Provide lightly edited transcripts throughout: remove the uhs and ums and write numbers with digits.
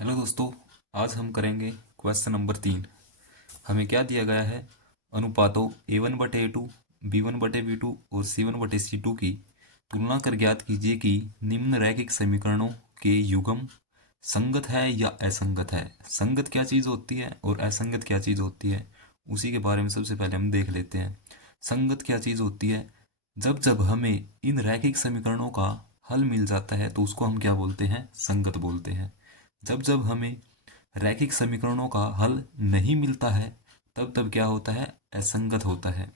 Hello दोस्तों। आज हम करेंगे क्वेश्चन नंबर 3। हमें क्या दिया गया है? अनुपातों A1/A2, B1/B2 और C1/C2 की तुलना कर ज्ञात कीजिए कि निम्न रैखिक समीकरणों के युग्म संगत है या असंगत है। संगत क्या चीज़ होती है और असंगत क्या चीज़ होती है, उसी के बारे में सबसे पहले हम देख लेते हैं। संगत क्या चीज़ होती है? जब जब हमें इन रैखिक समीकरणों का हल मिल जाता है तो उसको हम क्या बोलते हैं? संगत बोलते हैं। जब जब हमें रैखिक समीकरणों का हल नहीं मिलता है तब तब क्या होता है? असंगत होता है।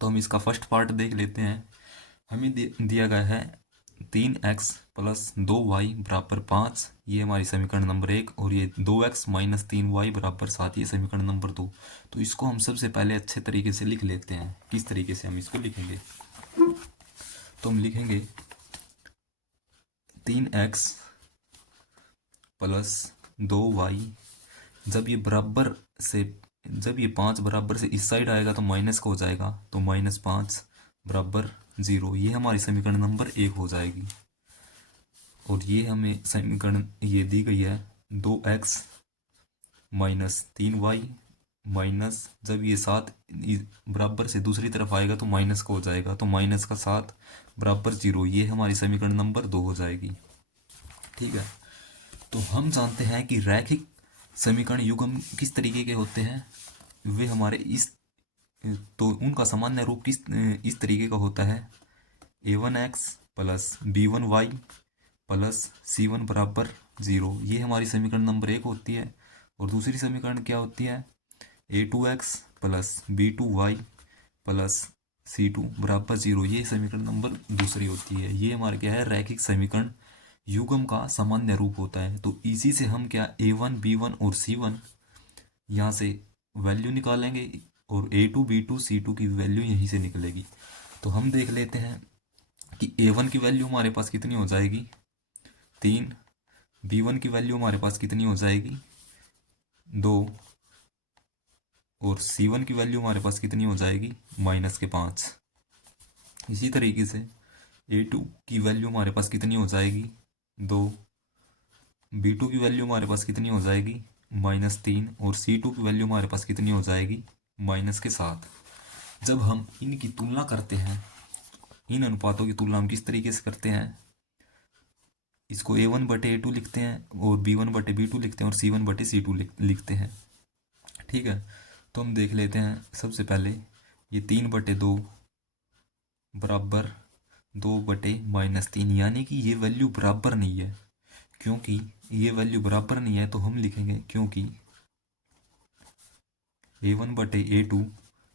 तो हम इसका फर्स्ट पार्ट देख लेते हैं। हमें दिया गया है 3x + 2y = 5। ये हमारी समीकरण नंबर 1। और ये 2x - 3y = 7, ये समीकरण नंबर 2। तो इसको हम सबसे पहले अच्छे तरीके से लिख लेते हैं। किस तरीके से हम इसको लिखेंगे? तो हम लिखेंगे 3x + 2y। जब ये बराबर से जब ये 5 बराबर से इस साइड आएगा तो माइनस का हो जाएगा, तो -5 = 0। ये हमारी समीकरण नंबर 1 हो जाएगी। और ये हमें समीकरण ये दी गई है 2x - 3y माइनस, जब ये 7 बराबर से दूसरी तरफ आएगा तो माइनस का हो जाएगा, तो -7 = 0। ये हमारी समीकरण नंबर 2 हो जाएगी। ठीक है। तो हम जानते हैं कि रैखिक समीकरण युग्म किस तरीके के होते हैं। वे हमारे इस तो उनका सामान्य रूप इस तरीके का होता है। A1x + B1y + C1 = 0। ये हमारी समीकरण नंबर 1 होती है। और दूसरी समीकरण क्या होती है? A2x + B2y + C2 = 0। ये समीकरण नंबर दूसरी होती है। ये हमारा क्या है? रैखिक समीकरण युग्म का सामान्य रूप होता है। तो इसी से हम क्या A1 B1 और C1 यहाँ से वैल्यू निकालेंगे और A2 B2 C2 की वैल्यू यहीं से निकलेगी। तो हम देख लेते हैं कि A1 की वैल्यू हमारे पास कितनी हो जाएगी? 3। B1 की वैल्यू हमारे पास कितनी हो जाएगी? 2। और C1 की वैल्यू हमारे पास कितनी हो जाएगी? -5। इसी तरीके से A2 की वैल्यू हमारे पास कितनी हो जाएगी? 2। B2 की वैल्यू हमारे पास कितनी हो जाएगी? -3। और C2 की वैल्यू हमारे पास कितनी हो जाएगी? -7। जब हम इनकी तुलना करते हैं, इन अनुपातों की तुलना हम किस तरीके से करते हैं? इसको A1/A2 लिखते हैं और B1/B2 लिखते हैं और C1/C2 लिखते हैं। ठीक है। तो हम देख लेते हैं सबसे पहले ये 3/2 बराबर 2/-3, यानी कि ये वैल्यू बराबर नहीं है। क्योंकि ये वैल्यू बराबर नहीं है तो हम लिखेंगे क्योंकि A1/A2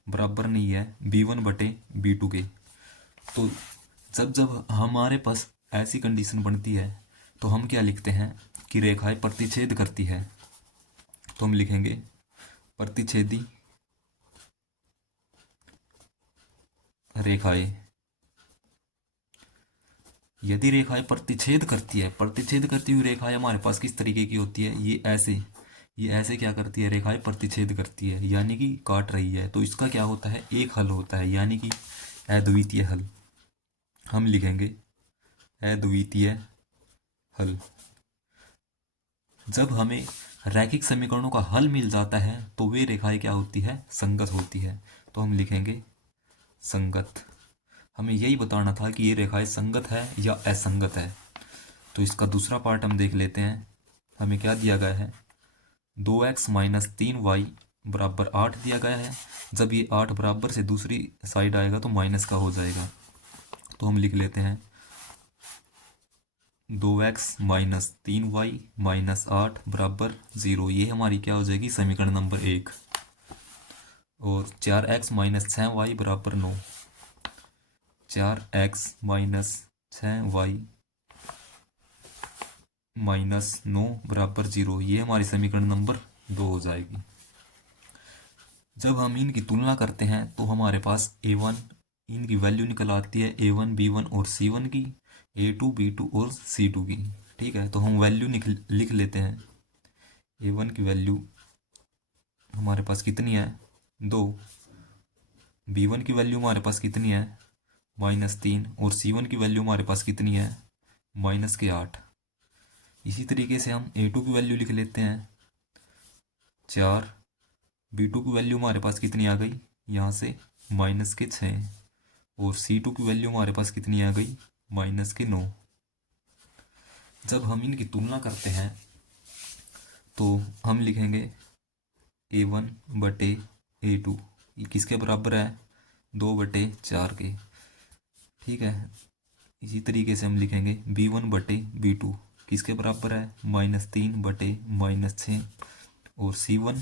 बराबर नहीं है B1/B2 के। तो जब जब हमारे पास ऐसी कंडीशन बनती है तो हम क्या लिखते हैं कि रेखाएं प्रतिच्छेद करती है। तो हम लिखेंगे प्रतिच्छेदी रेखाएं। यदि रेखाएं प्रतिच्छेद करती है, प्रतिच्छेद करती हुई रेखाएं हमारे पास किस तरीके की होती है? ये ऐसे क्या करती है? रेखाएं प्रतिच्छेद करती है, यानी कि काट रही है। तो इसका क्या होता है? एक हल होता है, यानी कि अद्वितीय हल। हम लिखेंगे अद्वितीय हल। जब हमें रैखिक समीकरणों का हल मिल जाता है तो वे रेखाएं क्या होती है? संगत होती है। तो हम लिखेंगे संगत। हमें यही बताना था कि ये रेखाएं संगत है या असंगत है। तो इसका दूसरा पार्ट हम देख लेते हैं। हमें क्या दिया गया है? 2x - 3y = 8 दिया गया है। जब ये 8 बराबर से दूसरी साइड आएगा तो माइनस का हो जाएगा। तो हम लिख लेते हैं 2x - 3y - 8 = 0। ये हमारी क्या हो जाएगी? समीकरण नंबर 1। और 4x - 6y = 9। 4x - 6y -9 = 0। ये हमारी समीकरण नंबर 2 हो जाएगी। जब हम इनकी तुलना करते हैं तो हमारे पास A1 इनकी वैल्यू निकल आती है A1 B1 और C1 की, A2 B2 और C2 की। ठीक है। तो हम वैल्यू लिख लेते हैं। A1 की वैल्यू हमारे पास कितनी है? 2। B1 की वैल्यू हमारे पास कितनी है? -3। और C1 की वैल्यू हमारे पास कितनी है? -8। इसी तरीके से हम A2 की वैल्यू लिख लेते हैं 4। B2 की वैल्यू हमारे पास कितनी आ गई यहाँ से -6, और C2 की वैल्यू हमारे पास कितनी आ गई -9। जब हम इनकी तुलना करते हैं तो हम लिखेंगे A1 बटे A2 ये किसके बराबर है 2/4 के। ठीक है, इसी तरीके से हम लिखेंगे B1 बटे B2 किसके बराबर है -3 बटे -6, और C1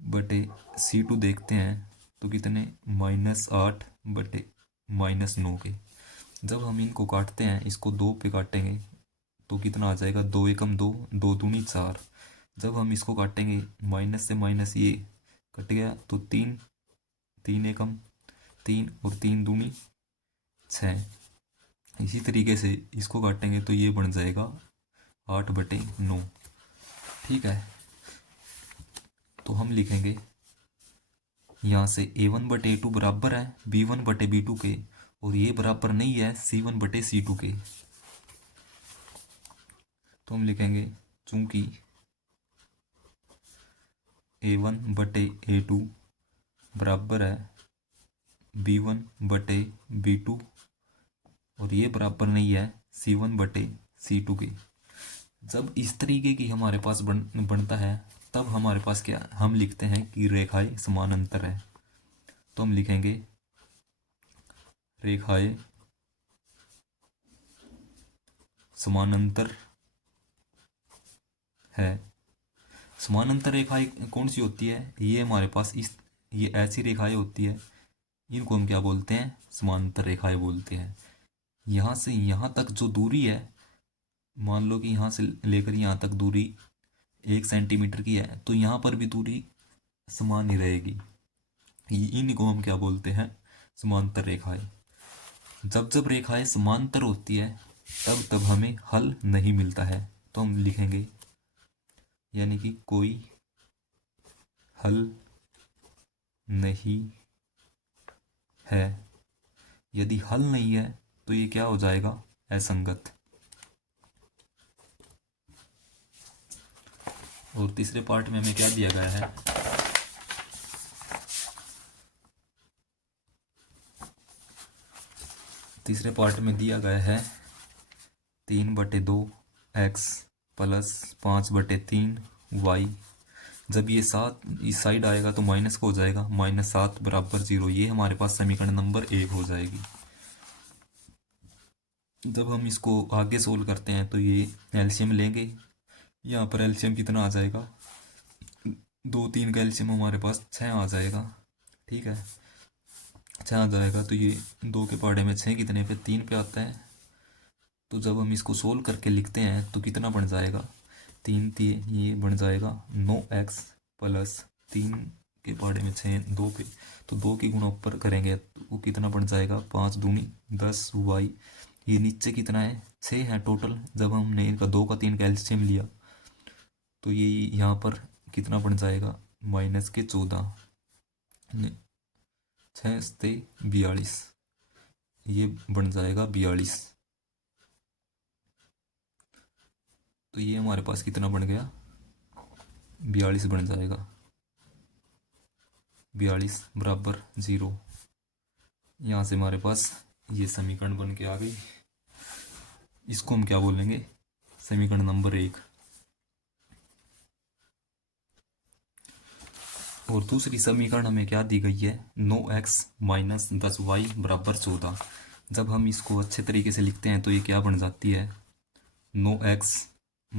बटे C2 देखते हैं तो कितने -8 बटे -9 के। जब हम इनको काटते हैं, इसको 2 पे काटेंगे तो कितना आ जाएगा 2 एकम 2, 2 दूनी 4। जब हम इसको काटेंगे माइनस से माइनस ये कट गया तो 3, 3 एकम 3 और 3 दूनी 6। इसी तरीके से इसको काटेंगे तो ये बन जाएगा 8/9। ठीक है, तो हम लिखेंगे यहाँ से A1/A2 बराबर है B1/B2 के, और ये बराबर नहीं है C1/C2 के। तो हम लिखेंगे चूंकि A1/A2 बराबर है B1/B2 और ये बराबर नहीं है C1/C2 के। जब इस तरीके की हमारे पास बनता है तब हमारे पास क्या हम लिखते हैं कि रेखाएं समानांतर है। तो हम लिखेंगे रेखाएं समानांतर है। समानांतर रेखाएं कौन सी होती है, ये हमारे पास ये ऐसी रेखाएं होती है, इनको हम क्या बोलते हैं समानांतर रेखाएं बोलते हैं। यहाँ से यहाँ तक जो दूरी है, मान लो कि यहाँ से लेकर यहाँ तक दूरी 1 सेंटीमीटर की है, तो यहाँ पर भी दूरी समान ही रहेगी। इनको हम क्या बोलते हैं समांतर रेखाएं। जब जब रेखाएं समांतर होती है तब तब हमें हल नहीं मिलता है। तो हम लिखेंगे यानी कि कोई हल नहीं है। यदि हल नहीं है तो ये क्या हो जाएगा असंगत। और तीसरे पार्ट में हमें क्या दिया गया है, तीसरे पार्ट में दिया गया है 3/2 x प्लस 5/3 y। जब ये 7 इस साइड आएगा तो माइनस को हो जाएगा -7 बराबर 0। ये हमारे पास समीकरण नंबर 1 हो जाएगी। जब हम इसको आगे सोल्व करते हैं तो ये एलसीएम लेंगे। यहाँ पर एलसीएम कितना आ जाएगा 2 3 का एलसीएम हमारे पास 6 आ जाएगा। ठीक है, 6 आ जाएगा तो ये 2 के पहाड़े में 6 कितने पे 3 पे आता है। तो जब हम इसको सोल्व करके लिखते हैं तो कितना बन जाएगा 3 3 ये बन जाएगा 9x प्लस 3 के पहाड़े में 6 2 पे, तो 2 की गुणा ऊपर करेंगे तो वो कितना बन जाएगा 5 दूनी 10 y। ये नीचे कितना है 6 है टोटल। जब हमने इनका 2 का 3 का एलसीएम लिया तो ये यहाँ पर कितना बन जाएगा -14, 6 से 42, ये बन जाएगा 42। तो ये हमारे पास कितना बन गया 42 बन जाएगा, 42 बराबर 0। यहाँ से हमारे पास ये समीकरण बन के आ गई। इसको हम क्या बोलेंगे समीकरण नंबर 1। और दूसरी समीकरण हमें क्या दी गई है 9x - 10y बराबर 14। जब हम इसको अच्छे तरीके से लिखते हैं तो ये क्या बन जाती है 9x -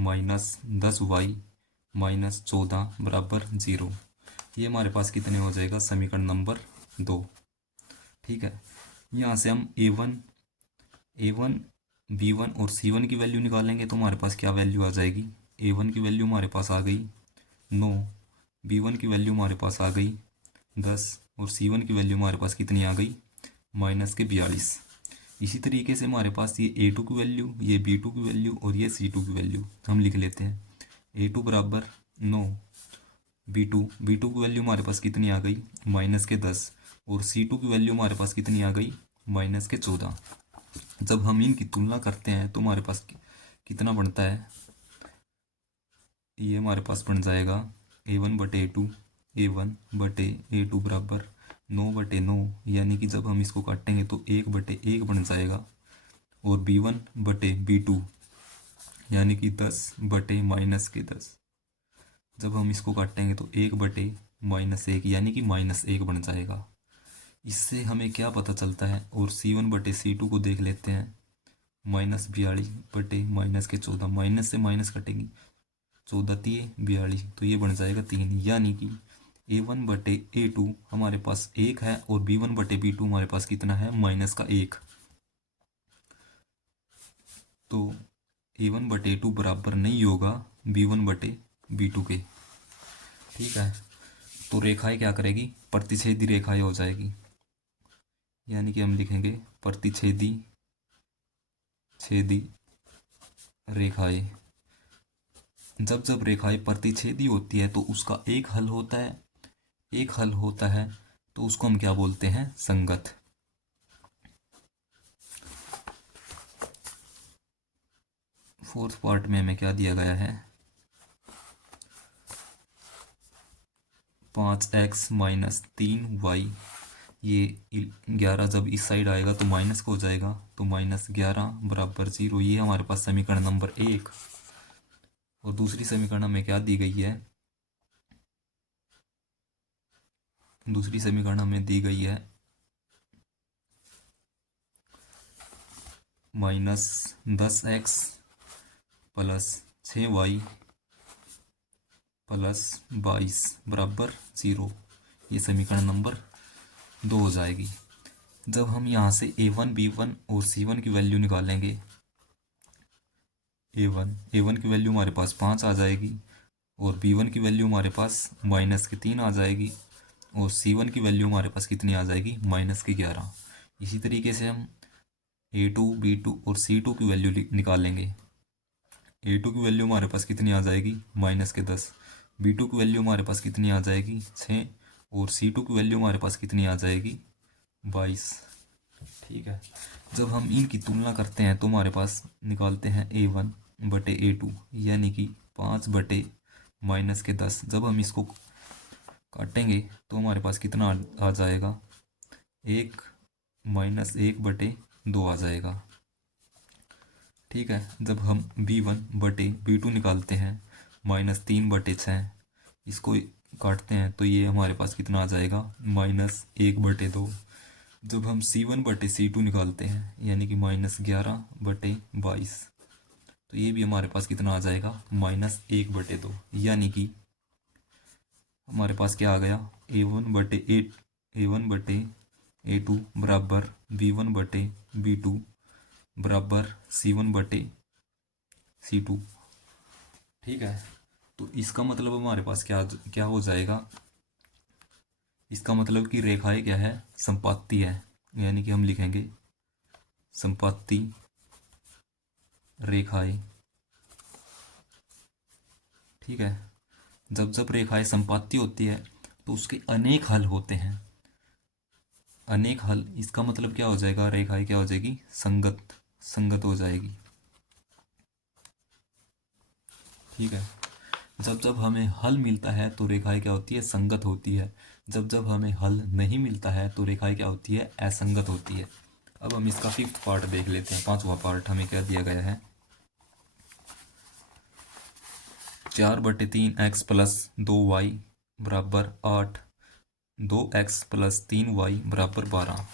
10y - 14 बराबर 0। ये हमारे पास कितने हो जाएगा समीकरण नंबर 2। ठीक है, यहाँ से हम A1 B1 और C1 की वैल्यू निकालेंगे तो हमारे पास क्या वैल्यू आ जाएगी। A1 की वैल्यू हमारे पास आ गई 9, B1 की वैल्यू हमारे पास आ गई 10 और C1 की वैल्यू हमारे पास कितनी आ गई -42। इसी तरीके से हमारे पास ये A2 की वैल्यू, ये B2 की वैल्यू और ये C2 की वैल्यू हम लिख लेते हैं। A2 बराबर 9, B2 की वैल्यू हमारे पास कितनी आ गई -10 और C2 की वैल्यू हमारे पास कितनी आ गई -14। जब हम इनकी तुलना करते हैं तो हमारे पास कितना बनता है, ये हमारे पास बन जाएगा A1/A2 बराबर 9/9, यानी कि जब हम इसको काटेंगे तो 1/1 बन जाएगा। और B1/B2 यानी कि 10/-10, जब हम इसको काटेंगे तो 1/-1 यानी कि -1 बन जाएगा। इससे हमें क्या पता चलता है, और C1/C2 को देख लेते हैं, -42/-14, माइनस से माइनस कटेंगी, 14×3 = 42, तो ये बन जाएगा 3, यानी कि A1/A2 हमारे पास 1 है और B1/B2 हमारे पास कितना है, -1। तो A1/A2 बराबर नहीं होगा B1/B2 के। ठीक है, तो रेखाएं क्या करेगी, प्रतिच्छेदी रेखाएं हो जाएगी, यानी कि हम लिखेंगे प्रतिच्छेदी छेदी रेखाएं। जब जब रेखाएं प्रतिच्छेदी होती है तो उसका एक हल होता है, तो उसको हम क्या बोलते हैं, संगत। फोर्थ पार्ट में हमें क्या दिया गया है, 5x - 3y, ये 11 जब इस साइड आएगा तो माइनस को हो जाएगा, तो -11 = 0, ये हमारे पास समीकरण नंबर 1। और दूसरी समीकरण में क्या दी गई है, दूसरी समीकरण में दी गई है -10x + 6y + 22 = 0, ये समीकरण नंबर 2 हो जाएगी। जब हम यहाँ से A1, B1 और C1 की वैल्यू निकालेंगे, A1 की वैल्यू हमारे पास 5 आ जाएगी, और B1 की वैल्यू हमारे पास -3 आ जाएगी, और C1 की वैल्यू हमारे पास कितनी आ जाएगी, -11। इसी तरीके से हम A2, B2 और C2 की वैल्यू निकालेंगे। A2 की वैल्यू हमारे पास कितनी आ जाएगी, -10, B2 की वैल्यू हमारे पास कितनी आ जाएगी, 6, और C2 की वैल्यू हमारे पास कितनी आ जाएगी, 22। ठीक है, जब हम इनकी तुलना करते हैं तो हमारे पास निकालते हैं A1/A2, यानी कि 5/-10। जब हम इसको काटेंगे तो हमारे पास कितना आ जाएगा, 1 -1/2 आ जाएगा। ठीक है, जब हम B1/B2 निकालते हैं, -3/6, इसको काटते हैं तो ये हमारे पास कितना आ जाएगा, -1/2। जब हम C1/C2 निकालते हैं, यानी कि -11/22, तो ये भी हमारे पास कितना आ जाएगा, -1/2, यानी कि हमारे पास क्या आ गया, A1/A2 बराबर B1/B2 बराबर C1/C2। ठीक है, तो इसका मतलब हमारे पास क्या क्या हो जाएगा, इसका मतलब कि रेखाएं क्या है, संपाती है, यानी कि हम लिखेंगे संपाती रेखाएं। ठीक है, जब जब रेखाएं संपाती होती है तो उसके अनेक हल होते हैं, अनेक हल, इसका मतलब क्या हो जाएगा, रेखाएं क्या हो जाएगी, संगत हो जाएगी। ठीक है, जब जब हमें हल मिलता है तो रेखाएं क्या होती है, संगत होती है। जब जब हमें हल नहीं मिलता है तो रेखाएं क्या होती है, असंगत होती है। अब हम इसका 5th पार्ट देख लेते हैं। 5वां पार्ट हमें क्या दिया गया है, 4/3x + 2y = 8, 2x + 3y = 12।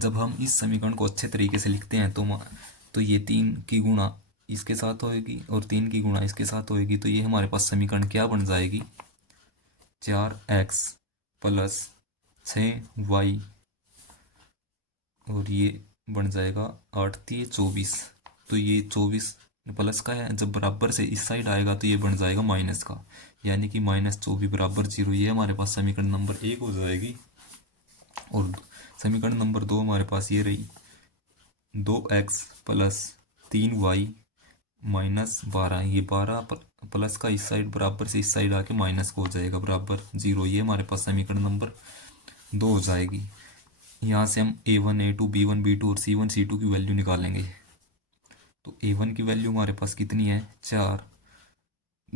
जब हम इस समीकरण को अच्छे तरीके से लिखते हैं तो ये 3 की गुणा इसके साथ होएगी और 3 की गुणा इसके साथ होएगी, तो ये हमारे पास समीकरण क्या बन जाएगी, 4x + 6y, और ये बन जाएगा 8×3 = 24। तो ये 24 प्लस का है, जब बराबर से इस साइड आएगा तो ये बन जाएगा माइनस का, यानी कि -24 = 0, ये हमारे पास समीकरण नंबर 1 हो जाएगी। और समीकरण नंबर 2 हमारे पास ये रही, 2x + 3y - 12, ये 12 प्लस का इस साइड बराबर से इस साइड आके माइनस को हो जाएगा बराबर 0, ये हमारे पास समीकरण नंबर 2 हो जाएगी। यहाँ से हम A1, A2, B1, B2 और C1, C2 की वैल्यू निकालेंगे। तो A1 की वैल्यू हमारे पास कितनी है 4,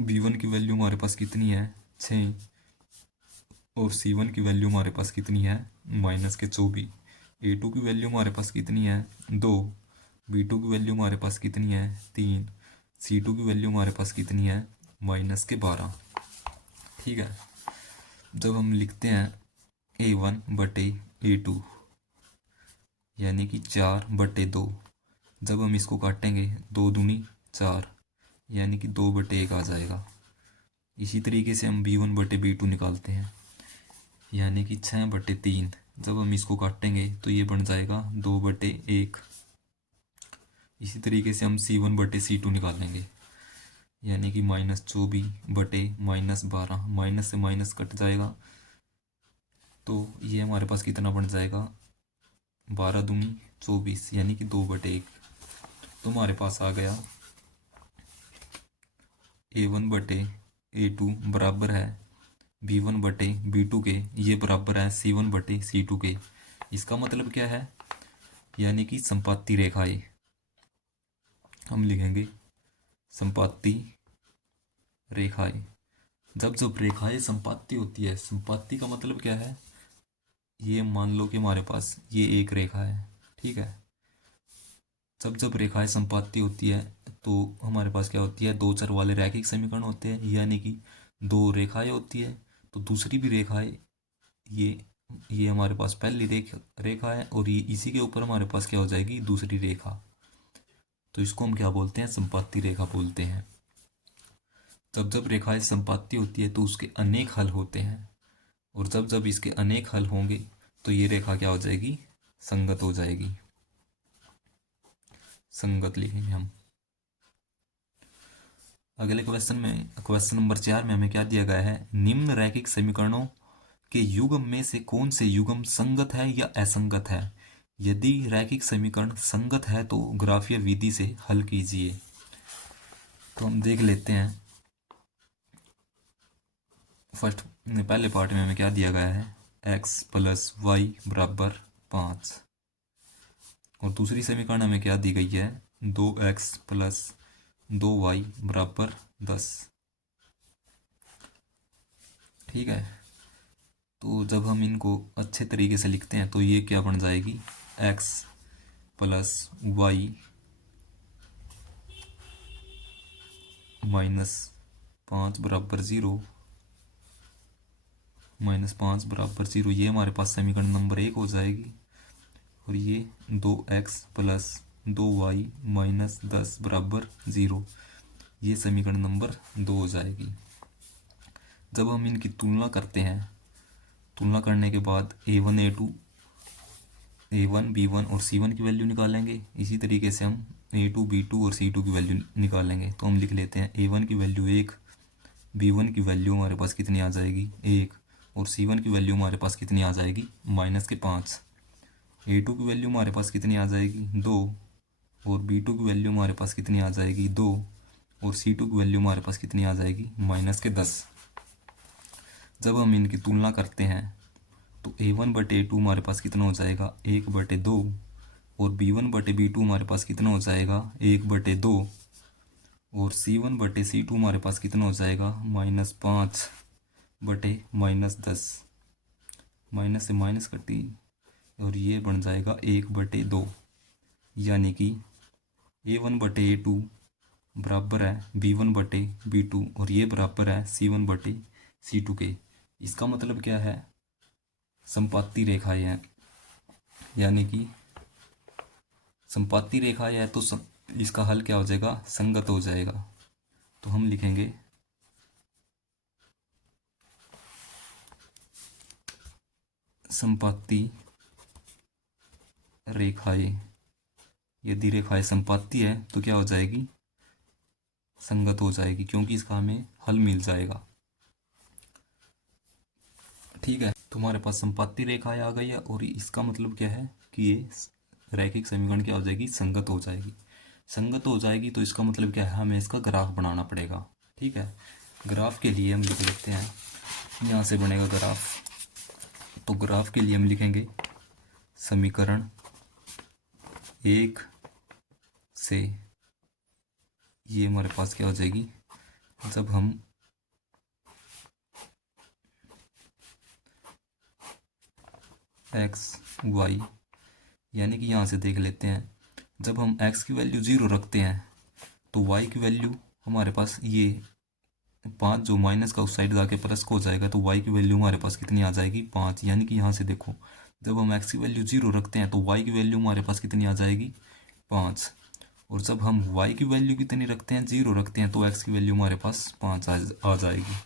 B1 की वैल्यू हमारे पास कितनी है 6 और C1 की वैल्यू हमारे पास कितनी है -24। A2 की वैल्यू हमारे पास कितनी है 2, B2 की वैल्यू हमारे पास कितनी है 3, C2 की वैल्यू हमारे पास कितनी है -12। ठीक है। जब हम लिखते हैं A1/A2 यानी कि 4/2, जब हम इसको काटेंगे 2 दूनी 4 यानी कि 2/1 आ जाएगा। इसी तरीके से हम B1/B2 निकालते हैं यानी कि 6/3, जब हम इसको काटेंगे तो ये बन जाएगा 2/1। इसी तरीके से हम C1/C2 निकालेंगे यानी कि -24/-12, माइनस से माइनस कट जाएगा तो ये हमारे पास कितना बन जाएगा 12 दूनी 24 यानी कि 2/1। तो हमारे पास आ गया A1/A2 बराबर है B1/B2 के, ये बराबर है C1/C2 के। इसका मतलब क्या है, यानी कि संपाती रेखाएं। हम लिखेंगे संपाती रेखाएं। जब जब रेखाएं संपाती होती है, संपाती का मतलब क्या है, ये मान लो कि हमारे पास ये एक रेखा है, ठीक है। जब जब रेखाएं संपाती होती है तो हमारे पास क्या होती है, दो चर वाले रैखिक समीकरण होते हैं, यानी कि दो रेखाएं होती है तो दूसरी भी रेखाएं, ये हमारे पास पहली रेखा है और ये इसी के ऊपर हमारे पास क्या हो जाएगी दूसरी रेखा, तो इसको हम क्या बोलते हैं संपाती रेखा बोलते हैं। जब जब रेखाएं संपाती होती है तो उसके अनेक हल होते हैं और जब जब इसके अनेक हल होंगे तो ये रेखा क्या हो जाएगी संगत हो जाएगी। संगत लिखेंगे हम। अगले क्वेश्चन में, क्वेश्चन नंबर 4 में हमें क्या दिया गया है, निम्न रैखिक समीकरणों के युग्म में से कौन से युग्म संगत है या असंगत है। यदि रैखिक समीकरण संगत है तो ग्राफीय विधि से हल कीजिए। तो हम देख लेते हैं। फर्स्ट पहले पार्ट में हमें क्या दिया गया है, x + y = 5 और दूसरी समीकरण हमें क्या दी गई है 2x + 2y = 10। ठीक है। तो जब हम इनको अच्छे तरीके से लिखते हैं तो ये क्या बन जाएगी, x + y - 5 = 0, -5 = 0, ये हमारे पास समीकरण नंबर 1 हो जाएगी। और ये 2x + 2y - 10 = 0, ये समीकरण नंबर 2 हो जाएगी। जब हम इनकी तुलना करते हैं, तुलना करने के बाद A1 A2 A1 B1 और C1 की वैल्यू निकालेंगे। इसी तरीके से हम A2 B2 और C2 की वैल्यू निकालेंगे। तो हम लिख लेते हैं A1 की वैल्यू 1, B1 की वैल्यू हमारे पास कितनी आ जाएगी 1 और C1 की वैल्यू हमारे पास कितनी आ जाएगी -5। A2 की वैल्यू हमारे पास कितनी आ जाएगी 2 और B2 की वैल्यू हमारे पास कितनी आ जाएगी 2 और C2 की वैल्यू हमारे पास कितनी आ जाएगी -10। जब हम इनकी तुलना करते हैं तो A1/A2 हमारे पास कितना हो जाएगा 1/2 और B1/B2 हमारे पास कितना हो जाएगा 1/2 और C1/C2 हमारे पास कितना हो जाएगा -5/-10, माइनस से माइनस कटी और ये बन जाएगा 1/2, यानी कि A1/A2 बराबर है B1/B2 और ये बराबर है C1/C2 के। इसका मतलब क्या है, संपाती रेखाएं हैं, यानी कि संपाती रेखाएं है तो इसका हल क्या हो जाएगा संगत हो जाएगा। तो हम लिखेंगे संपाती रेखाएं। यदि रेखाएं संपाती है तो क्या हो जाएगी संगत हो जाएगी, क्योंकि इसका हमें हल मिल जाएगा। ठीक है। तुम्हारे पास संपाती रेखाएं आ गई है और इसका मतलब क्या है कि ये रैखिक समीकरण क्या हो जाएगी संगत हो जाएगी। संगत हो जाएगी तो इसका मतलब क्या है, हमें इसका ग्राफ बनाना पड़ेगा। ठीक है। ग्राफ के लिए हम लिख लेते हैं, यहाँ से बनेगा ग्राफ। तो ग्राफ के लिए हम लिखेंगे समीकरण 1 से ये हमारे पास क्या हो जाएगी, जब हम एक्स वाई, यानी कि यहाँ से देख लेते हैं, जब हम एक्स की वैल्यू 0 रखते हैं तो वाई की वैल्यू हमारे पास ये 5 जो माइनस का उस साइड जाके प्लस को हो जाएगा, तो वाई की वैल्यू हमारे पास कितनी आ जाएगी, 5। यानी कि यहाँ से देखो, जब हम एक्स की वैल्यू 0 रखते हैं तो वाई की वैल्यू हमारे पास कितनी आ जाएगी, 5। और जब हम वाई की वैल्यू कितनी रखते हैं, 0 रखते हैं, तो एक्स की वैल्यू हमारे पास 5 आ जाएगी।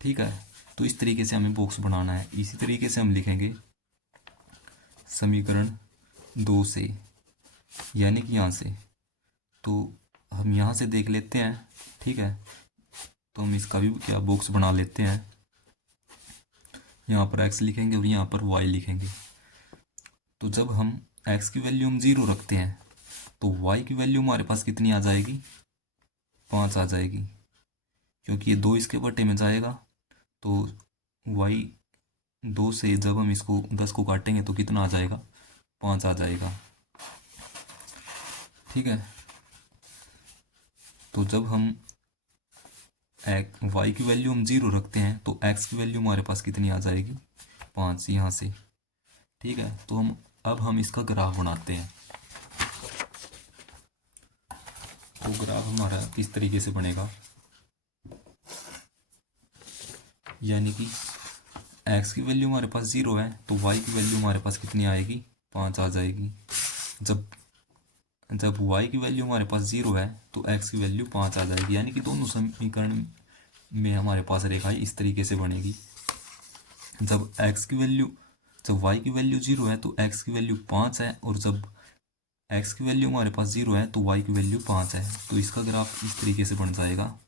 ठीक है, तो इस तरीके से हमें बॉक्स बनाना है। इसी तरीके से हम लिखेंगे समीकरण 2 से, यानी कि यहाँ से, तो हम यहाँ से देख लेते हैं। ठीक है, तो हम इसका भी क्या बॉक्स बना लेते हैं। यहाँ पर x लिखेंगे और यहाँ पर y लिखेंगे। तो जब हम x की वैल्यू हम 0 रखते हैं तो y की वैल्यू हमारे पास कितनी आ जाएगी, 5 आ जाएगी, क्योंकि ये 2 इसके बटे में जाएगा। तो y 2 से जब हम इसको 10 को काटेंगे तो कितना आ जाएगा, 5 आ जाएगा। ठीक है, तो जब हम y की वैल्यू हम 0 रखते हैं तो x की वैल्यू हमारे पास कितनी आ जाएगी, 5 यहाँ से। ठीक है, तो अब हम इसका ग्राफ बनाते हैं। तो ग्राफ हमारा इस तरीके से बनेगा, यानी कि x की वैल्यू हमारे पास 0 है तो y की वैल्यू हमारे पास कितनी आएगी, 5 आ जाएगी। जब जब y की वैल्यू हमारे पास 0 है तो x की वैल्यू 5 आ जाएगी, यानी कि दोनों समीकरण में हमारे पास रेखाएं इस तरीके से बनेगी। जब y की वैल्यू 0 है तो x की वैल्यू 5 है, और जब x की वैल्यू हमारे पास 0 है तो y की वैल्यू 5 है। तो इसका ग्राफ इस तरीके से बन जाएगा।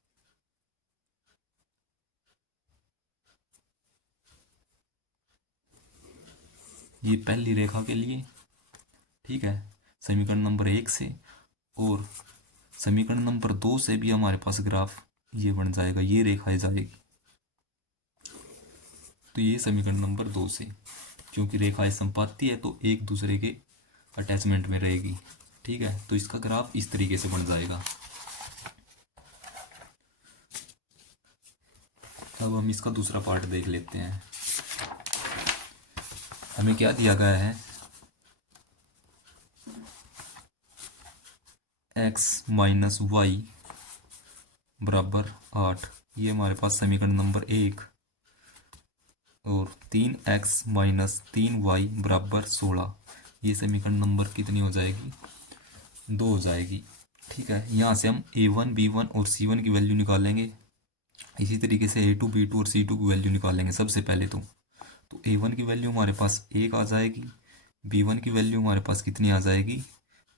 ये पहली रेखा के लिए, ठीक है, समीकरण नंबर 1 से, और समीकरण नंबर 2 से भी हमारे पास ग्राफ ये बन जाएगा, ये रेखाएं जाएगी। तो ये समीकरण नंबर 2 से, क्योंकि रेखाएं संपाती है तो एक दूसरे के अटैचमेंट में रहेगी। ठीक है, तो इसका ग्राफ इस तरीके से बन जाएगा। अब हम इसका दूसरा पार्ट देख लेते हैं। हमें क्या दिया गया है, x माइनस वाई बराबर 8, ये हमारे पास समीकरण नंबर 1, और 3x माइनस 3y बराबर 16, ये समीकरण नंबर कितनी हो जाएगी, 2 हो जाएगी। ठीक है, यहाँ से हम a1 b1 और c1 की वैल्यू निकालेंगे। इसी तरीके से a2 b2 और c2 की वैल्यू निकालेंगे। सबसे पहले तो a1 की वैल्यू हमारे पास 1 आ जाएगी, b1 की वैल्यू हमारे पास कितनी आ जाएगी,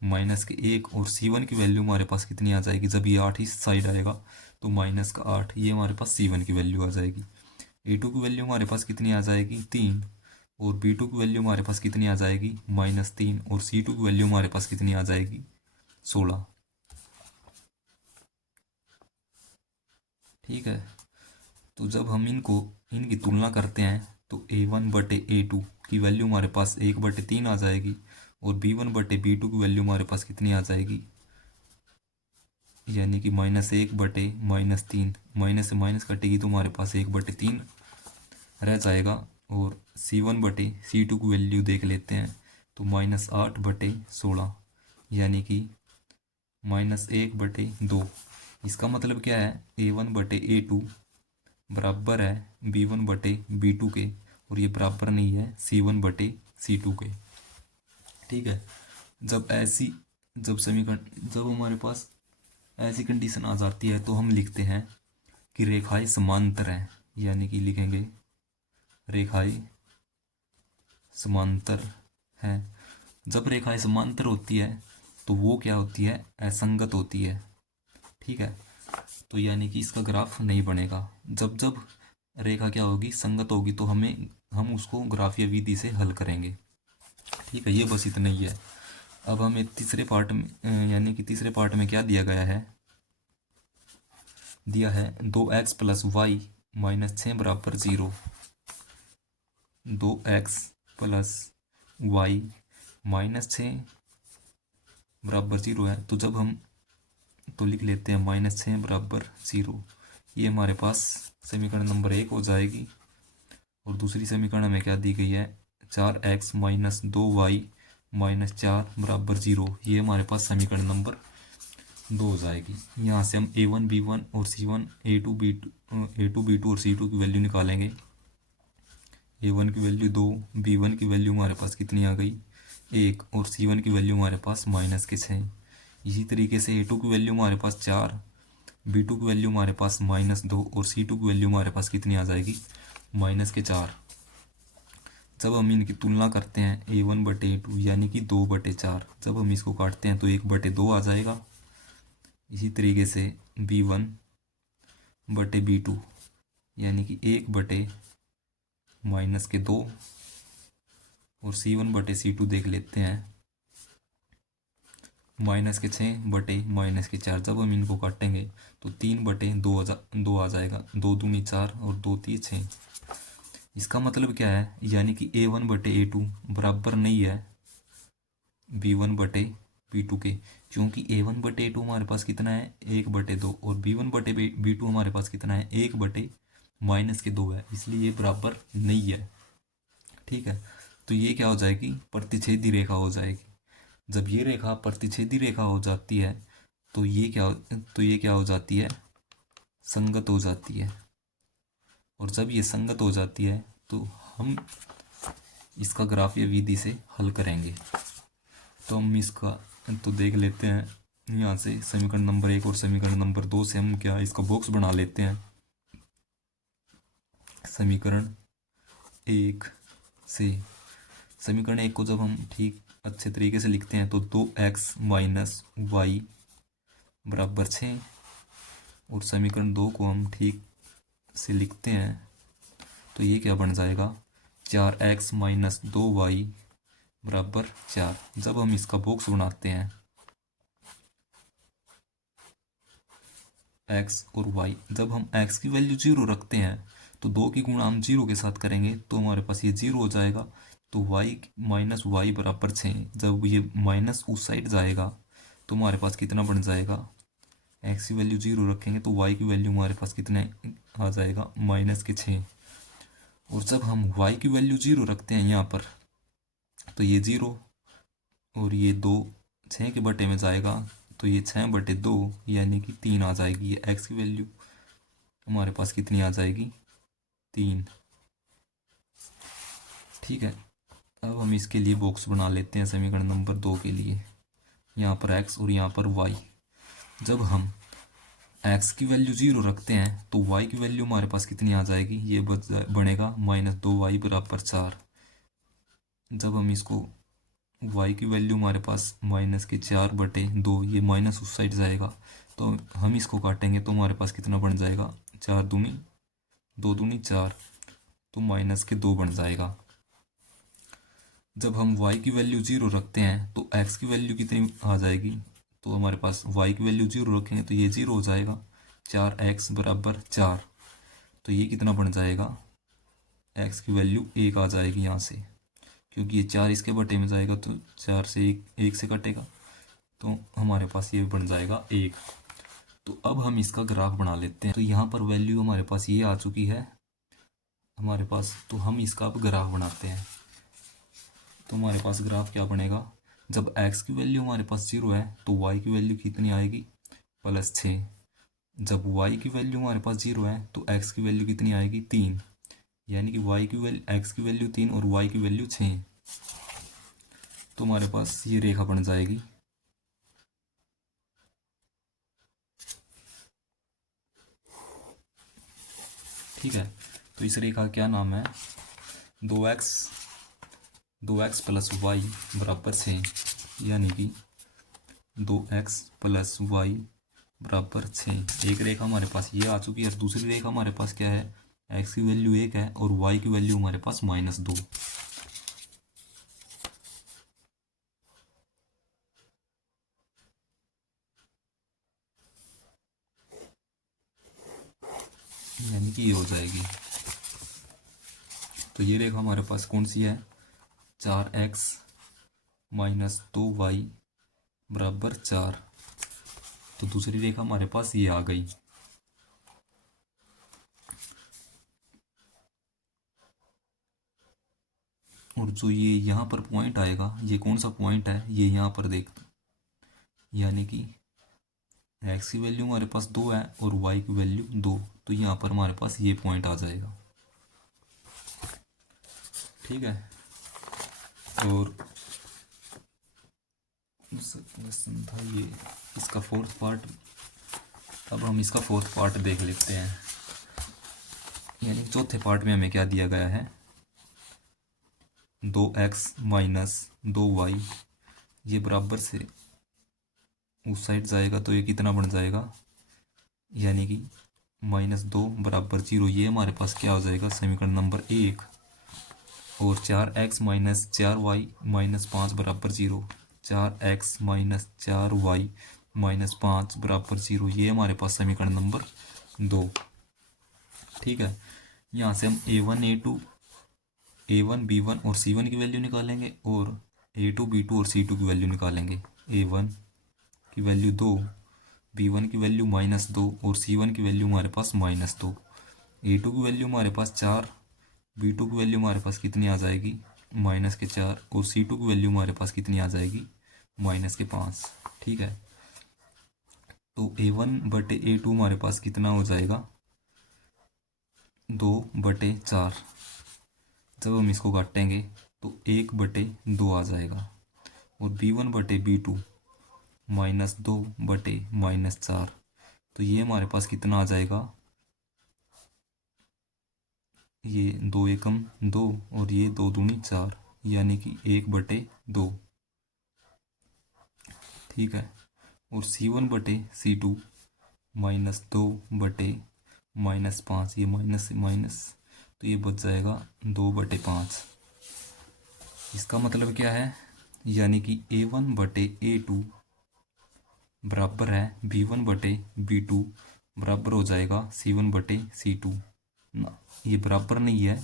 माइनस के 1, और c1 की वैल्यू हमारे पास कितनी आ जाएगी, जब ये 8 इस साइड आएगा तो माइनस का 8, ये हमारे पास c1 की वैल्यू आ जाएगी। a2 की वैल्यू हमारे पास कितनी आ जाएगी, 3, और b2 की वैल्यू हमारे पास कितनी आ जाएगी, -3, और c2 की वैल्यू हमारे पास कितनी आ जाएगी, 16। ठीक है, तो जब हम इनकी तुलना करते हैं तो a1 बटे a2 की वैल्यू हमारे पास 1/3 आ जाएगी, और b1 बटे b2 की वैल्यू हमारे पास कितनी आ जाएगी, यानी कि -1/-3, माइनस से माइनस कटेगी तो हमारे पास 1/3 रह जाएगा। और c1 बटे c2 की वैल्यू देख लेते हैं तो -8/16, यानी कि -1/2। इसका मतलब क्या है, a1 बटे a2 बराबर है b1 बटे b2 के, और ये बराबर नहीं है c1 बटे c2 के। ठीक है, जब हमारे पास ऐसी कंडीशन आ जाती है तो हम लिखते हैं कि रेखाएं समांतर हैं, यानी कि लिखेंगे रेखाएं समांतर हैं। जब रेखाएं समांतर होती है तो वो क्या होती है, असंगत होती है। ठीक है, तो यानी कि इसका ग्राफ नहीं बनेगा। जब जब रेखा क्या होगी, संगत होगी, तो हम उसको ग्राफीय विधि से हल करेंगे। ठीक है, ये बस इतना ही है। अब हमें तीसरे पार्ट में यानी कि तीसरे पार्ट में क्या दिया गया है, दिया है 2x प्लस वाई माइनस 6 बराबर 0। 2x प्लस वाई माइनस 6 बराबर 0 है। तो जब हम तो लिख लेते हैं -6 बराबर 0। ये हमारे पास समीकरण नंबर 1 हो जाएगी। और दूसरी समीकरण हमें क्या दी गई है, 4x - 2y - 4 बराबर 0। ये हमारे पास समीकरण नंबर 2 हो जाएगी। यहाँ से हम a1 b1 और c1 a2 b2 और c2 की वैल्यू निकालेंगे। a1 की वैल्यू 2, b1 की वैल्यू हमारे पास कितनी आ गई 1 और c1 की वैल्यू हमारे पास -6। इसी तरीके से a2 की वैल्यू हमारे पास 4, b2 की वैल्यू हमारे पास -2 और c2 की वैल्यू हमारे पास कितनी आ जाएगी -4। जब हम इनकी तुलना करते हैं a1/a2 यानी कि 2/4, जब हम इसको काटते हैं तो 1/2 आ जाएगा। इसी तरीके से b1/b2 यानी कि 1/-2 और c1/c2 देख लेते हैं -6/-4। जब हम इनको काटेंगे तो 3/2 आ जाएगा। 2 दूनी 4 और 2 तीन 6। इसका मतलब क्या है, यानी कि a1/a2 बराबर नहीं है b1/b2 के, क्योंकि a1/a2 हमारे पास कितना है 1/2 और b1/b2 हमारे पास कितना है 1/-2 है, इसलिए ये बराबर नहीं है। ठीक है, तो ये क्या हो जाएगी, प्रतिच्छेदी रेखा हो जाएगी। जब ये रेखा प्रतिच्छेदी रेखा हो जाती है तो ये क्या हो जाती है, संगत हो जाती है। और जब ये संगत हो जाती है तो हम इसका ग्राफ या विधि से हल करेंगे। तो हम इसका तो देख लेते हैं, यहाँ से समीकरण नंबर 1 और समीकरण नंबर 2 से हम क्या इसका बॉक्स बना लेते हैं। समीकरण 1 से समीकरण 1 को जब हम ठीक अच्छे तरीके से लिखते हैं तो 2x - y बराबर 6, और समीकरण 2 को हम ठीक से लिखते हैं तो ये क्या बन जाएगा 4x - 2y बराबर 4। जब हम इसका बॉक्स बनाते हैं x और y, जब हम x की वैल्यू 0 रखते हैं तो 2 की गुणा हम 0 के साथ करेंगे तो हमारे पास ये 0 हो जाएगा। तो y - y बराबर 6। जब ये माइनस उस साइड जाएगा तो हमारे पास कितना बन जाएगा, x की वैल्यू 0 रखेंगे तो y की वैल्यू हमारे पास कितने आ जाएगा -6। और जब हम y की वैल्यू 0 रखते हैं यहाँ पर तो ये 0 और ये 2 6 के बटे में जाएगा तो ये 6/2 यानी कि 3 आ जाएगी। ये x की वैल्यू हमारे पास कितनी आ जाएगी 3। ठीक है, अब हम इसके लिए बॉक्स बना लेते हैं समीकरण नंबर 2 के लिए। यहाँ पर x और यहाँ पर y, जब हम x की वैल्यू 0 रखते हैं तो y की वैल्यू हमारे पास कितनी आ जाएगी, ये बनेगा -2y बराबर 4। जब हम इसको y की वैल्यू हमारे पास -4/2, ये माइनस उस साइड जाएगा तो हम इसको काटेंगे तो हमारे पास कितना बन जाएगा 4 दूनी 2 दूनी 4, तो -2 बन जाएगा। जब हम y की वैल्यू 0 रखते हैं तो x की वैल्यू कितनी आ जाएगी, तो हमारे पास y की वैल्यू 0 रखेंगे तो ये 0 हो जाएगा। 4x बराबर 4, तो ये कितना बन जाएगा, x की वैल्यू 1 आ जाएगी यहाँ से, क्योंकि ये 4 इसके बटे में जाएगा तो 4 से 1 से कटेगा तो हमारे पास ये बन जाएगा 1। तो अब हम इसका ग्राफ बना लेते हैं। तो यहाँ पर वैल्यू हमारे पास ये आ चुकी है हमारे पास, तो हम इसका अब ग्राफ बनाते हैं। तो हमारे पास ग्राफ क्या बनेगा, जब x की वैल्यू हमारे पास 0 है तो y की वैल्यू कितनी आएगी +6। जब y की वैल्यू हमारे पास 0 है तो x की वैल्यू कितनी आएगी 3, यानी कि x की वैल्यू 3 और y की वैल्यू 6। तो हमारे पास ये रेखा बन जाएगी। ठीक है, तो इस रेखा का क्या नाम है, 2x + y बराबर 6, यानी कि 2x + y बराबर 6। एक रेखा हमारे पास ये आ चुकी है और दूसरी रेखा हमारे पास क्या है, x की वैल्यू 1 है और y की वैल्यू हमारे पास -2। यानी कि ये हो जाएगी। तो ये रेखा हमारे पास कौन सी है, 4x - 2y बराबर 4। तो दूसरी रेखा हमारे पास ये आ गई। और जो ये यहाँ पर पॉइंट आएगा, ये कौन सा पॉइंट है, ये यहाँ पर देख, यानी कि एक्स की वैल्यू हमारे पास 2 है और वाई की वैल्यू 2, तो यहाँ पर हमारे पास ये पॉइंट आ जाएगा। ठीक है। और क्वेश्चन था ये, इसका फोर्थ पार्ट। अब हम इसका फोर्थ पार्ट देख लेते हैं। यानी चौथे पार्ट में हमें क्या दिया गया है, 2x माइनस 2y, ये बराबर से उस साइड जाएगा तो ये कितना बन जाएगा, यानी कि -2 बराबर 0। ये हमारे पास क्या हो जाएगा, समीकरण नंबर 1। और 4x माइनस 4y माइनस 5 बराबर 0, 4x माइनस 4y माइनस 5 बराबर 0, ये हमारे पास समीकरण नंबर 2। ठीक है। यहाँ से हम A1 B1 और C1 की वैल्यू निकालेंगे और A2 B2 और C2 की वैल्यू निकालेंगे। A1 की वैल्यू 2, B1 की वैल्यू -2 और C1 की वैल्यू हमारे पास -2। A2 की वैल्यू हमारे पास 4, B2 की वैल्यू हमारे पास कितनी आ जाएगी, -4, और C2 की वैल्यू हमारे पास कितनी आ जाएगी, -5। ठीक है। तो A1/A2 हमारे पास कितना हो जाएगा, 2/4। जब हम इसको काटेंगे तो 1/2 आ जाएगा। और B1/B2 -2/-4, तो ये हमारे पास कितना आ जाएगा, ये 2 एकम 2 और ये 2 दूनी 4, यानी कि 1/2। ठीक है। और C1/C2 -2/-5, ये माइनस से माइनस, तो ये बच जाएगा 2/5। इसका मतलब क्या है, यानी कि A1/A2 बराबर है B1/B2 बराबर हो जाएगा C1/C2 ना, ये बराबर नहीं है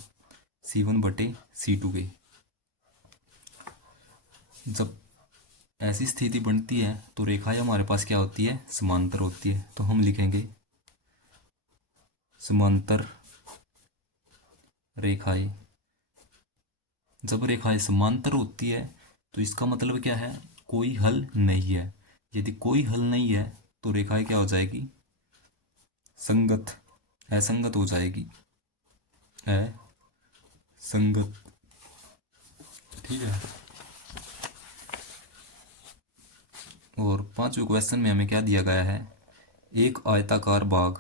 C1/C2 के। जब ऐसी स्थिति बनती है तो रेखाएं हमारे पास क्या होती है, समांतर होती है। तो हम लिखेंगे समांतर रेखाएं। जब रेखाएं समांतर होती है तो इसका मतलब क्या है, कोई हल नहीं है। यदि कोई हल नहीं है तो रेखाएं क्या हो जाएगी, संगत, असंगत हो जाएगी, असंगत। ठीक है। और पांचवें क्वेश्चन में हमें क्या दिया गया है, एक आयताकार बाग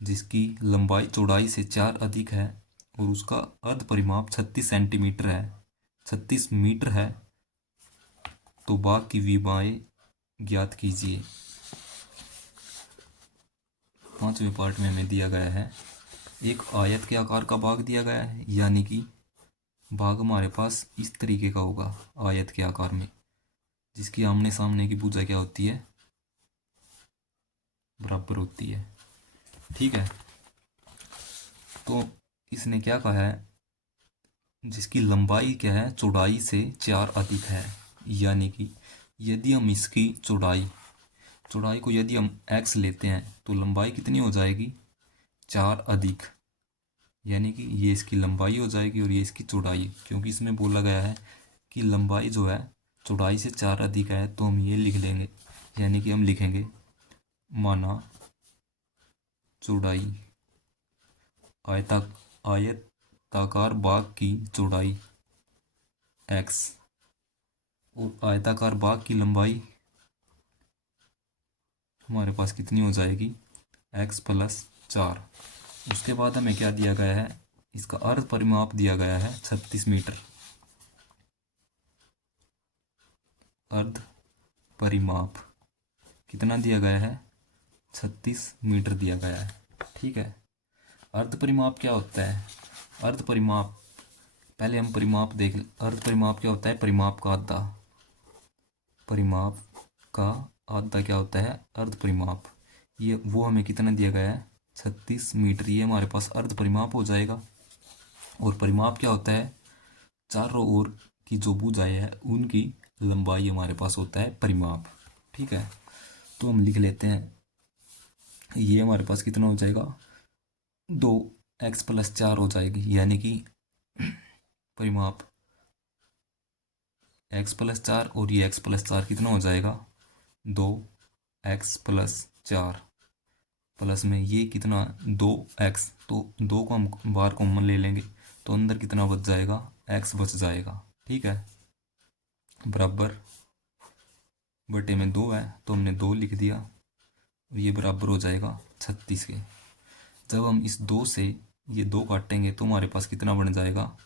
जिसकी लंबाई चौड़ाई से 4 अधिक है और उसका अर्ध परिमाप 36 सेंटीमीटर है, 36 मीटर है, तो बाग की विमाएं ज्ञात कीजिए। पांचवें पार्ट में हमें दिया गया है, एक आयत के आकार का बाग दिया गया है, यानी कि बाग हमारे पास इस तरीके का होगा, आयत के आकार में, जिसकी आमने सामने की भुजा क्या होती है, बराबर होती है। ठीक है। तो इसने क्या कहा है, जिसकी लंबाई क्या है, चौड़ाई से 4 अधिक है, यानी कि यदि हम इसकी चौड़ाई को यदि हम x लेते हैं तो लंबाई कितनी हो जाएगी, 4 अधिक, यानी कि ये इसकी लंबाई हो जाएगी और ये इसकी चौड़ाई, क्योंकि इसमें बोला गया है कि लंबाई जो है चौड़ाई से 4 अधिक है, तो हम ये लिख लेंगे, यानी कि हम लिखेंगे माना चौड़ाई, आयताकार बाग की चौड़ाई x और आयताकार बाग की लंबाई हमारे पास कितनी हो जाएगी, x + 4। उसके बाद हमें क्या दिया गया है, इसका अर्ध परिमाप दिया गया है 36 मीटर। अर्ध परिमाप कितना दिया गया है, 36 मीटर दिया गया है। ठीक है। अर्ध परिमाप क्या होता है, अर्ध परिमाप, पहले हम परिमाप देख, अर्ध परिमाप क्या होता है, परिमाप का आधा, परिमाप का आधा क्या होता है, अर्ध परिमाप। ये वो हमें कितना दिया गया है, 36 मीटर, ये हमारे पास अर्ध परिमाप हो जाएगा। और परिमाप क्या होता है, चारों ओर की जो भुजाएं है उनकी लंबाई हमारे पास होता है परिमाप। ठीक है। तो हम लिख लेते हैं, ये हमारे पास कितना हो जाएगा, 2x+4 हो जाएगी, यानी कि परिमाप x+4 और ये x+4 कितना हो जाएगा, 2x+4 प्लस में ये कितना 2x, तो 2 को हम बाहर कॉमन ले लेंगे तो अंदर कितना बच जाएगा, x बच जाएगा। ठीक है, बराबर बटे में 2 है तो हमने 2 लिख दिया और ये बराबर हो जाएगा 36 के। जब हम इस 2 से ये 2 काटेंगे तो हमारे पास कितना बन जाएगा,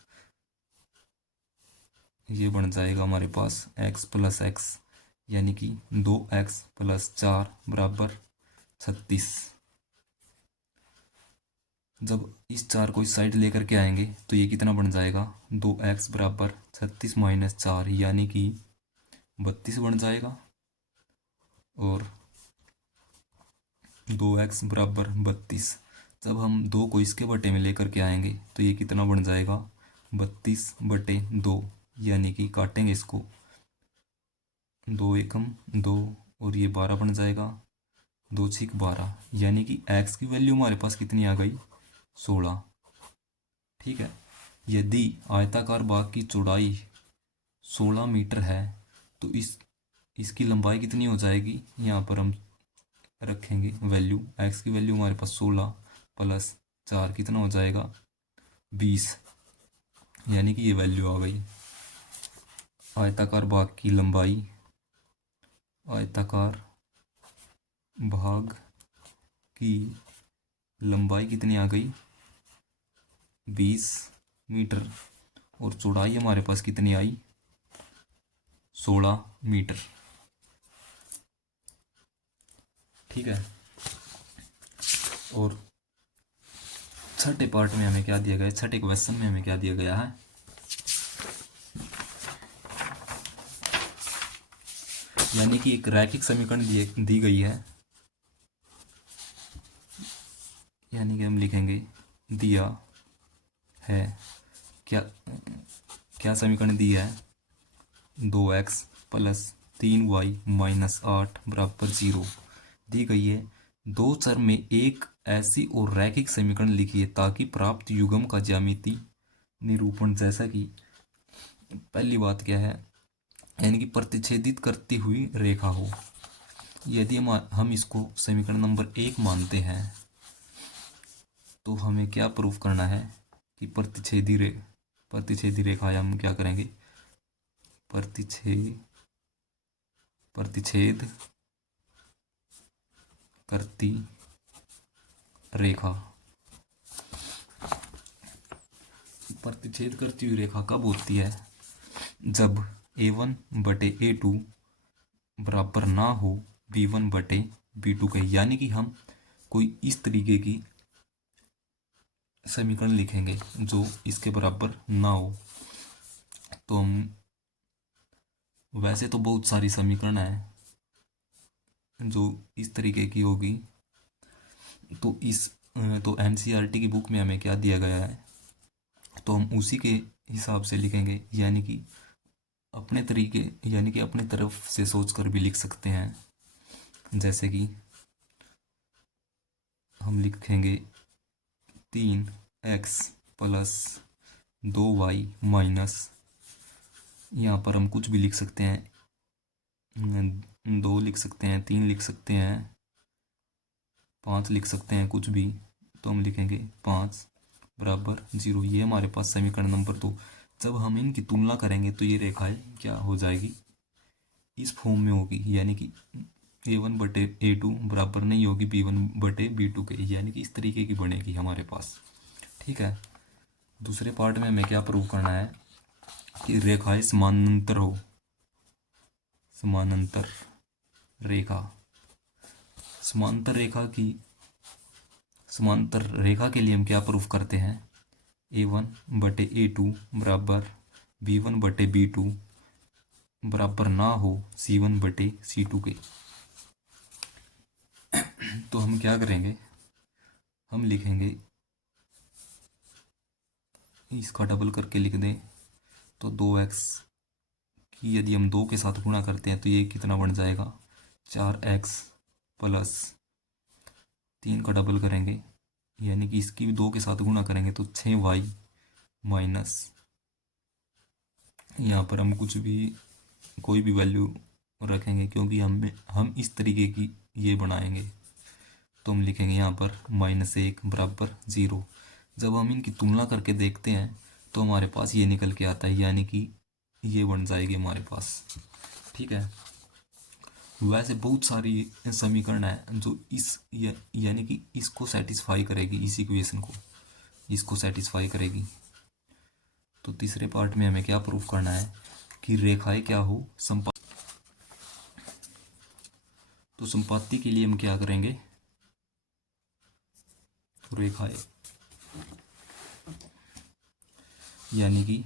ये बन जाएगा हमारे पास x+x, यानी कि 2x+4 बराबर 36। जब इस 4 को इस साइड लेकर के आएंगे तो ये कितना बन जाएगा, 2x बराबर 36 - 4 यानी कि 32 बन जाएगा, और 2x बराबर 32। जब हम 2 को इसके बटे में लेकर के आएंगे तो ये कितना बन जाएगा, 32/2, यानी कि काटेंगे इसको, 2 एकम 2 और ये 12 बन जाएगा, 2 छिक 12, यानी कि x की वैल्यू हमारे पास कितनी आ गई, 16। ठीक है, यदि आयताकार भाग की चौड़ाई 16 मीटर है तो इसकी लंबाई कितनी हो जाएगी, यहाँ पर हम रखेंगे वैल्यू, x की वैल्यू हमारे पास 16 + 4 कितना हो जाएगा, 20, यानी कि ये वैल्यू आ गई। आयताकार भाग की लंबाई, आयताकार भाग की लंबाई कितनी आ गई, 20 मीटर, और चौड़ाई हमारे पास कितनी आई, 16 मीटर। ठीक है, और छठे पार्ट में हमें क्या दिया गया है, छठे क्वेश्चन में हमें क्या दिया गया है, यानी कि एक रैखिक समीकरण दी गई है, यानी कि हम लिखेंगे दिया है, क्या क्या समीकरण दी है, 2x + 3y - 8 बराबर 0 दी गई है। दो चर में एक ऐसी और रैखिक समीकरण लिखिए ताकि प्राप्त युग्म का ज्यामिति निरूपण, जैसा कि पहली बात क्या है, यानी कि प्रतिच्छेदित करती हुई रेखा हो। यदि हम इसको समीकरण नंबर 1 मानते हैं तो हमें क्या प्रूफ करना है कि प्रतिच्छेदी रेखा, या हम क्या करेंगे, प्रतिच्छेद करती रेखा। प्रतिच्छेद करती हुई रेखा कब होती है, जब a1/a2 बराबर ना हो b1/b2 के, यानी कि हम कोई इस तरीके की समीकरण लिखेंगे जो इसके बराबर ना हो। तो हम, वैसे तो बहुत सारी समीकरण है जो इस तरीके की होगी, तो एनसीईआरटी की बुक में हमें क्या दिया गया है तो हम उसी के हिसाब से लिखेंगे, यानी कि अपने तरीके, यानी कि अपने तरफ से सोचकर भी लिख सकते हैं। जैसे कि हम लिखेंगे 3x + 2y माइनस, यहाँ पर हम कुछ भी लिख सकते हैं, 2 लिख सकते हैं, 3 लिख सकते हैं, 5 लिख सकते हैं, कुछ भी। तो हम लिखेंगे 5 बराबर 0, ये हमारे पास समीकरण नंबर 2। जब हम इनकी तुलना करेंगे तो ये रेखाएं क्या हो जाएगी, इस फॉर्म में होगी, यानी कि a1/a2 बराबर नहीं होगी b1/b2 के, यानी कि इस तरीके की बनेगी हमारे पास। ठीक है, दूसरे पार्ट में हमें क्या प्रूव करना है कि रेखाएं समानांतर हो, समानांतर रेखा, समांतर रेखा के लिए हम क्या प्रूफ करते हैं, a1/a2 बराबर b1/b2 बराबर ना हो c1/c2 के। तो हम क्या करेंगे, हम लिखेंगे, इसका डबल करके लिख दें तो 2x की यदि हम 2 के साथ गुणा करते हैं तो ये कितना बन जाएगा, 4x प्लस 3 का डबल करेंगे यानी कि इसकी भी 2 के साथ गुणा करेंगे तो 6y माइनस, यहाँ पर हम कुछ भी कोई भी वैल्यू रखेंगे क्योंकि हम इस तरीके की ये बनाएंगे, तो हम लिखेंगे यहाँ पर -1 बराबर 0। जब हम इनकी तुलना करके देखते हैं तो हमारे पास ये निकल के आता है, यानी कि ये बन जाएगी हमारे पास। ठीक है, वैसे बहुत सारी समीकरण है जो यानी कि इसको सेटिस्फाई करेगी, इस इक्वेशन को इसको सेटिस्फाई करेगी। तो तीसरे पार्ट में हमें क्या प्रूफ करना है कि रेखाएं क्या हो तो संपाती के लिए हम क्या करेंगे, रेखाएं यानी कि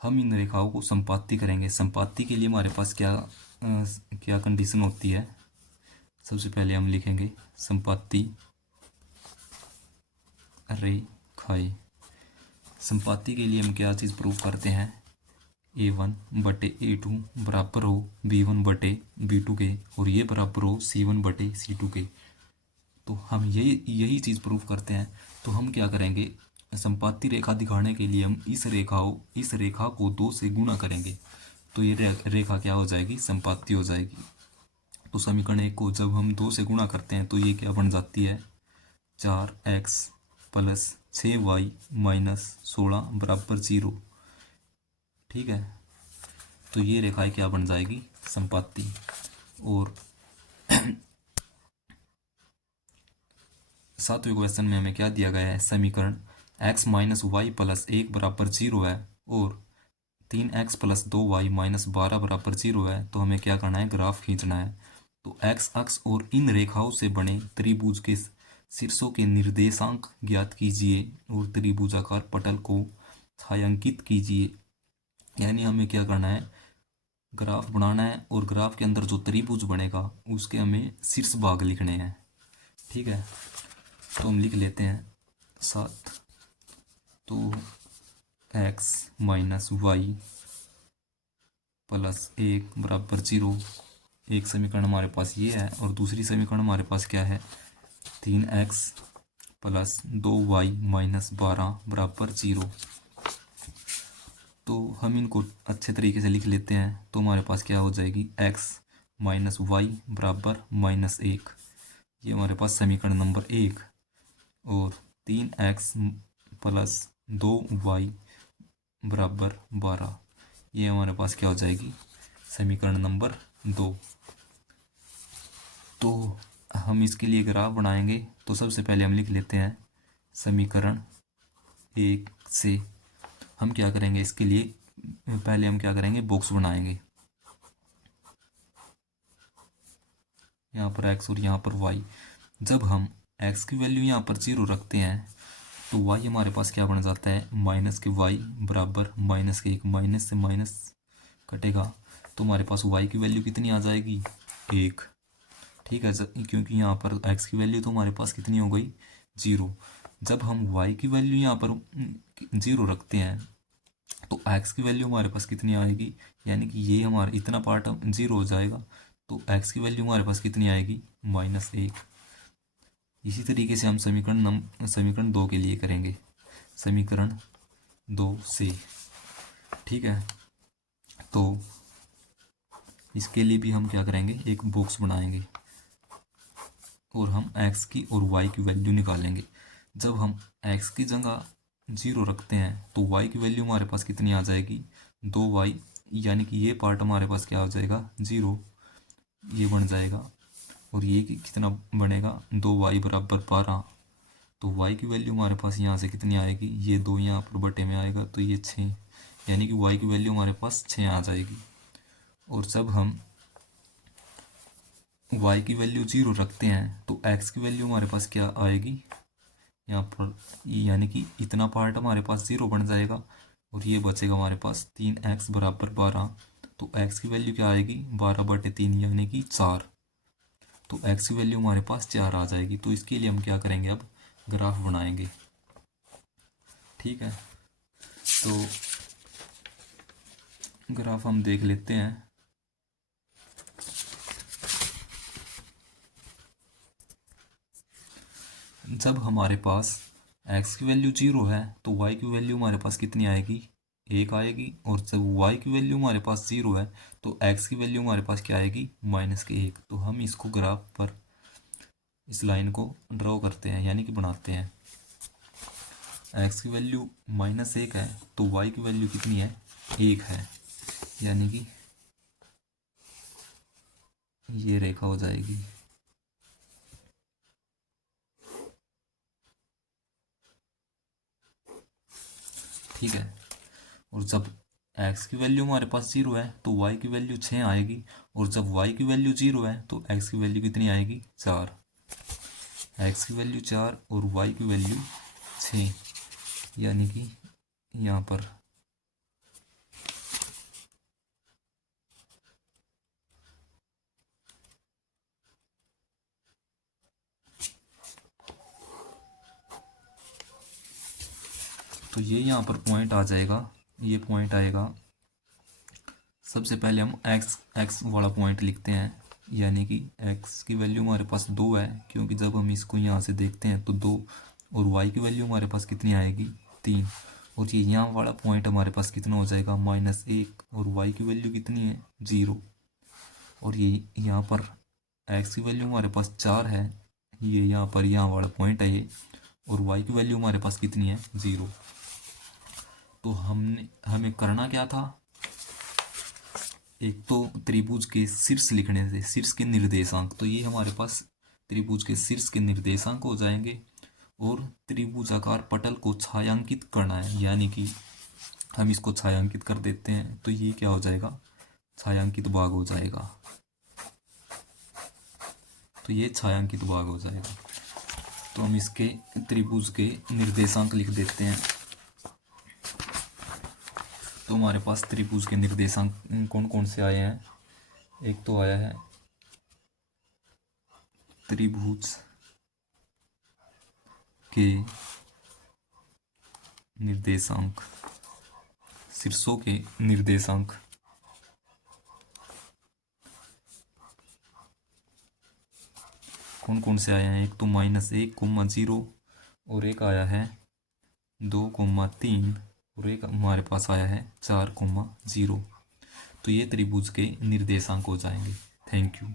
हम इन रेखाओं को संपाती करेंगे। संपाती के लिए हमारे पास क्या कंडीशन होती है, सबसे पहले हम लिखेंगे संपाती रेखाएं। संपाती के लिए हम क्या चीज़ प्रूफ करते हैं, A1 बटे A2 बराबर हो B1 बटे B2 के और ये बराबर हो C1 बटे C2 के। तो हम यही चीज़ प्रूफ करते हैं। तो हम क्या करेंगे, संपाती रेखा दिखाने के लिए हम इस रेखा को 2 से गुणा करेंगे तो ये रेखा क्या हो जाएगी, संपाती हो जाएगी। तो समीकरण 1 को जब हम 2 से गुणा करते हैं तो ये क्या बन जाती है, 4x प्लस 6y माइनस 16 बराबर 0। ठीक है, तो ये रेखाएं क्या बन जाएगी, संपाती। और 7वें क्वेश्चन में हमें क्या दिया गया है, समीकरण x माइनस वाई प्लस 1 बराबर 0 है और 3x प्लस 2y माइनस 12 बराबर 0 है। तो हमें क्या करना है, ग्राफ खींचना है। तो x अक्ष और इन रेखाओं से बने त्रिभुज के शीर्षों के निर्देशांक ज्ञात कीजिए और त्रिभुजाकार पटल को छायांकित कीजिए। यानी हमें क्या करना है, ग्राफ बनाना है और ग्राफ के अंदर जो त्रिभुज बनेगा उसके हमें शीर्ष भाग लिखने हैं। ठीक है, तो हम लिख लेते हैं 7। तो x माइनस वाई प्लस 1 बराबर 0, एक समीकरण हमारे पास ये है और दूसरी समीकरण हमारे पास क्या है, 3x प्लस 2y माइनस 12 बराबर 0। तो हम इनको अच्छे तरीके से लिख लेते हैं। तो हमारे पास क्या हो जाएगी, x माइनस वाई बराबर -1, ये हमारे पास समीकरण नंबर 1। और 3x प्लस 2y बराबर 12, ये हमारे पास क्या हो जाएगी, समीकरण नंबर 2। तो हम इसके लिए ग्राफ बनाएंगे। तो सबसे पहले हम लिख लेते हैं समीकरण 1 से हम क्या करेंगे, इसके लिए पहले हम क्या करेंगे, बॉक्स बनाएंगे। यहाँ पर x और यहाँ पर y। जब हम x की वैल्यू यहाँ पर 0 रखते हैं तो y हमारे पास क्या बन जाता है, माइनस के y बराबर -1, माइनस से माइनस कटेगा तो हमारे पास y की वैल्यू कितनी आ जाएगी, 1। ठीक है, क्योंकि यहाँ पर x की वैल्यू तो हमारे पास कितनी हो गई, 0। जब हम y की वैल्यू यहाँ पर 0 रखते हैं तो x की वैल्यू हमारे पास कितनी आएगी, यानी कि ये हमारा इतना पार्ट 0 हो जाएगा तो x की वैल्यू हमारे पास कितनी आएगी, -1। इसी तरीके से हम समीकरण 2 के लिए करेंगे, समीकरण 2 से। ठीक है, तो इसके लिए भी हम क्या करेंगे, एक बॉक्स बनाएंगे और हम x की और y की वैल्यू निकालेंगे। जब हम x की जगह 0 रखते हैं तो y की वैल्यू हमारे पास कितनी आ जाएगी, 2y, यानी कि ये पार्ट हमारे पास क्या हो जाएगा, 0, ये बन जाएगा। और ये कितना बनेगा, 2y बराबर 12। तो y की वैल्यू हमारे पास यहाँ से कितनी आएगी, ये 2 यहाँ पर बटे में आएगा तो ये 6, यानी कि y की वैल्यू हमारे पास 6 आ जाएगी। और जब हम y की वैल्यू 0 रखते हैं तो x की वैल्यू हमारे पास क्या आएगी, यहाँ पर यानी कि इतना पार्ट हमारे पास 0 बन जाएगा और ये बचेगा हमारे पास 3x बराबर 12। तो x की वैल्यू क्या आएगी, 12 बटे 3 यानी कि 4। तो x की वैल्यू हमारे पास 4 आ जाएगी। तो इसके लिए हम क्या करेंगे, अब ग्राफ बनाएंगे। ठीक है, तो ग्राफ हम देख लेते हैं। जब हमारे पास x की वैल्यू 0 है तो y की वैल्यू हमारे पास कितनी आएगी, 1 आएगी। और जब y की वैल्यू हमारे पास 0 है तो x की वैल्यू हमारे पास क्या आएगी, -1। तो हम इसको ग्राफ पर इस लाइन को ड्रॉ करते हैं, यानी कि बनाते हैं। x की वैल्यू -1 है तो y की वैल्यू कितनी है, 1 है, यानी कि ये रेखा हो जाएगी। ठीक है। और जब x की वैल्यू हमारे पास 0 है तो y की वैल्यू 6 आएगी। और जब y की वैल्यू 0 है तो x की वैल्यू कितनी आएगी, 4। x की वैल्यू 4 और y की वैल्यू 6, यानी कि यहाँ पर तो ये यहाँ पर पॉइंट आ जाएगा, ये पॉइंट आएगा। सबसे पहले हम x वाला पॉइंट लिखते हैं, यानी कि x की वैल्यू हमारे पास 2 है, क्योंकि जब हम इसको यहाँ से देखते हैं तो 2। और y की वैल्यू हमारे पास कितनी आएगी, 3। और ये यहाँ वाला पॉइंट हमारे पास कितना हो जाएगा, -1। और y की वैल्यू कितनी है, 0। और ये यहाँ पर x की वैल्यू हमारे पास 4 है, ये यहाँ पर यहाँ वाला पॉइंट है ये। और y की वैल्यू हमारे पास कितनी है, 0। तो हमें करना क्या था, एक तो त्रिभुज के शीर्ष लिखने थे, शीर्ष के निर्देशांक। तो ये हमारे पास त्रिभुज के शीर्ष के निर्देशांक हो जाएंगे। और त्रिभुजाकार पटल को छायांकित करना है, यानी कि हम इसको छायांकित कर देते हैं। तो ये क्या हो जाएगा, छायांकित भाग हो जाएगा। तो ये छायांकित भाग हो जाएगा। तो हम इसके त्रिभुज के निर्देशांक लिख देते हैं। तो हमारे पास त्रिभुज के निर्देशांक कौन कौन से आए हैं, एक तो आया है त्रिभुज के निर्देशांक, शीर्षों के निर्देशांक। कौन कौन से आए हैं, एक तो -1, 0, और एक आया है 2, 3, और एक हमारे पास आया है 4, 0। तो ये त्रिभुज के निर्देशांक हो जाएंगे। Thank you.